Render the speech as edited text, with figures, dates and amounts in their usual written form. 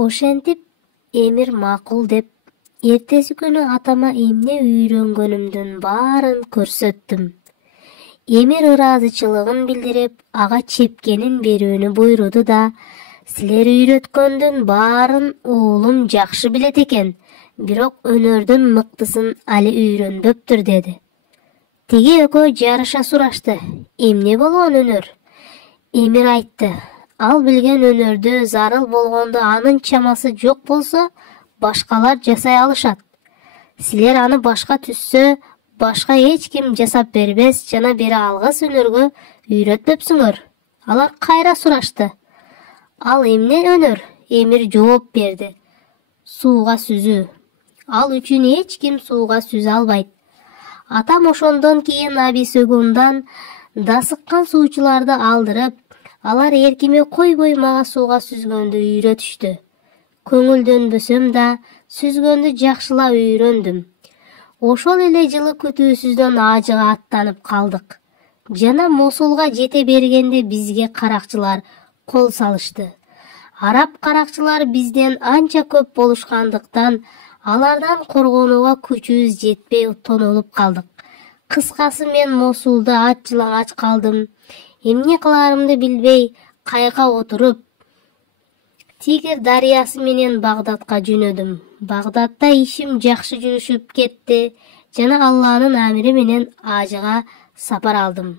Ошентип Эмир макул деп, эртеси күнү атама эмне үйрөнгөнүмдүн баарын көрсөттүм. Эмир ыраазычылыгын билдирип, ага чепкенин берүүнү буйруду да, силер үйрөткөндүн баарын уулум жакшы билет экен, бирок өнөрдүн мыктысын али үйрөнбөптүр деди. Тиги экөө жарыша сурашты, эмне болгон өнөр? Эмир айтты, ал билген өнөрдү зарыл болгондо анын чамасы жок болсо, башкалар жасай алышат. Силер аны башка түссө, башка эч ким жасап бербес жана бере алгыс өнөргө үйрөтпөпсүңөр. Алар кайра сурашты. Ал эмне өнөр? Эмир жооп берди. Сууга сүзүү. Ал үчүн эч ким сууга сүзө албайт. Атам ошондон кийин Абисөгүмдан дасыккан суучуларды алдырып, алар эркиме койбой мага сууга сүзгөндү үйрөтүштү. Көңүлдөнбөсөм да, сүзгөндү жакшылап үйрөндүм. Ошол эле жылы күтүүсүздөн Ажыга аттанып калдык. Жана Мосулга жете бергенде бизге каракчылар кол салышты. Араб каракчылар бизден анча көп болушкандыктан, алардан коргонууга күчүбүз жетпей тонолуп калдык. Кыскасы мен Мосулда ат-жылаңач калдым. Эмне кыларымды билбей, кайга отуруп, Тигр дарыясы менен Багдадка жөнөдүм. Багдадда ишим жакшы жүрүшүп кетти жана Алланын амири менен Ажыга сапар алдым.